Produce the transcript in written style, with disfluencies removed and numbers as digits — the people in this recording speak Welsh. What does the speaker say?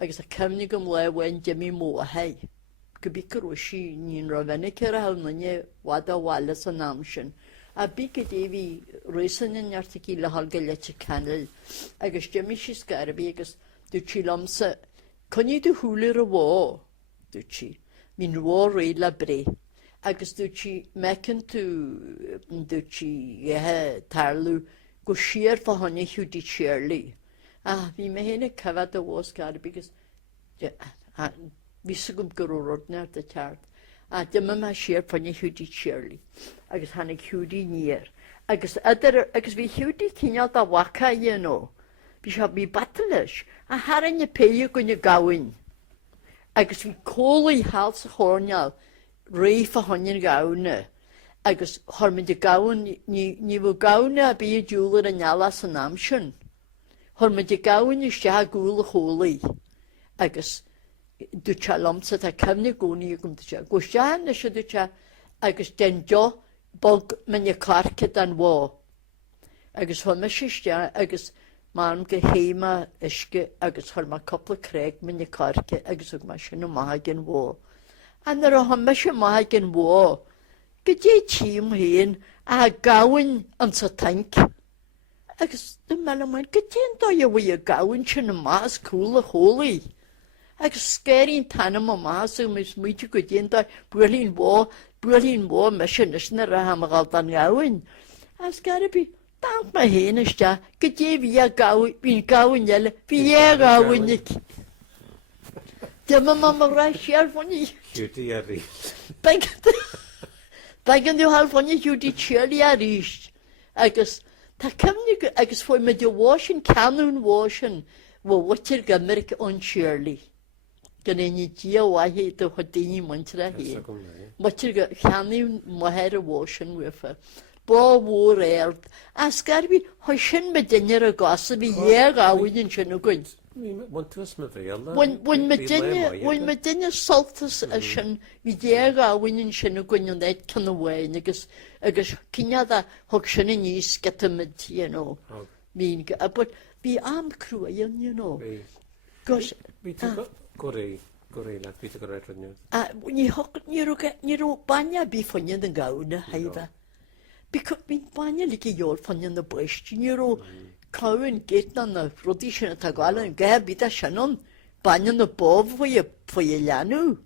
agus a cemnig am le bhain Jimmy Mohay. Gybicr o si ni'n rofennig ar a hawn na wada walas an amsin. A big a Davy rwysan yn artig I lahal galet y canol. Agus Jimmy si sgarbi agus dwi chi lomsa. Conni dy hwlir y wo, dwi chi. Mi'n wo reid la bre. Agus dwi chi mecyn dwi chi tarlw go siar fa honni hiw di Shirley. Fi me hyn y cyfad y wo sgarbi agus Visugum gyrwrwdna'r dy tard. Dyma ma siar ffonio hiwdi Shirley. Agus hannig hiwdi nier. Agus fi hiwdi cynniad a waka yno. Fi siab mi batalys. A haran y peio gwyn y gawin. Agus fi coli hals y hornial. Reif a honio'n gawna. Agus hormyd y gawin. Ni fo gawna a bi y diwlwyr yn alas yn amsion. Hormyd y gawin y stia gwyl y holi. Agus Dwcha lomsa ta cefnig gwni ygwm dwcha. Gwsian ysio dwcha agus denjo bog mynd y clarca dan wo. Agus hwn mae systia agus ma'n gyheima ysgu agus hwn mae copla creg mynd y clarca agus hwn mae sy'n ymahag yn wo. A nyr o hwn mae sy'n ymahag yn wo. Gyddi tîm hyn a gawin yn sa tank. Agus dwi'n meddwl mae'n gyddi'n doi o wy y gawin sy'n ymahas cwl y holi. Agus sgeri'n tan am o mas yw mis mwyti gwydyn da bwylun bo mysyn ysnir a hamagal dan gawin. A sgeri bi, dank ma hen ysda, gyddi fi a gawin, fi'n gawin yel, fi e gawin ik. Dyma ma rai siar ffoni. Judy a ri. Bagan diw hal ffoni Judy Shirley a rist. Agus, ta cymnig, agus fwy ma diw washin, canwn washin, wo watir gymryd on Shirley. Gan ni dia wahi dy hodini montra hi. Motir channiw moher y washin wyfa. Bo wwr erd. A sgarbi hoisin me dynnyr y gosa fi ieg awyn yn sy'n o gwyn. Wantwas me fe ala. Wyn me dynnyr saltas ysyn fi ieg awyn yn sy'n o gwyn yn eid can o wain. Agus cyniad a hog sy'n yn is gatamyd, you know. But fi am crwyn, you know. Gosh. Gorau la, beth o gorau rydyn Ni ro banya bi ffoniad yn gawna, haifa. Bi'n banya lygu iol ffoniad y bwysg. Ni ro cawyn getna na rodi sy'n y tagwala yn gael byd a sianon banya na bof fwy y llanw.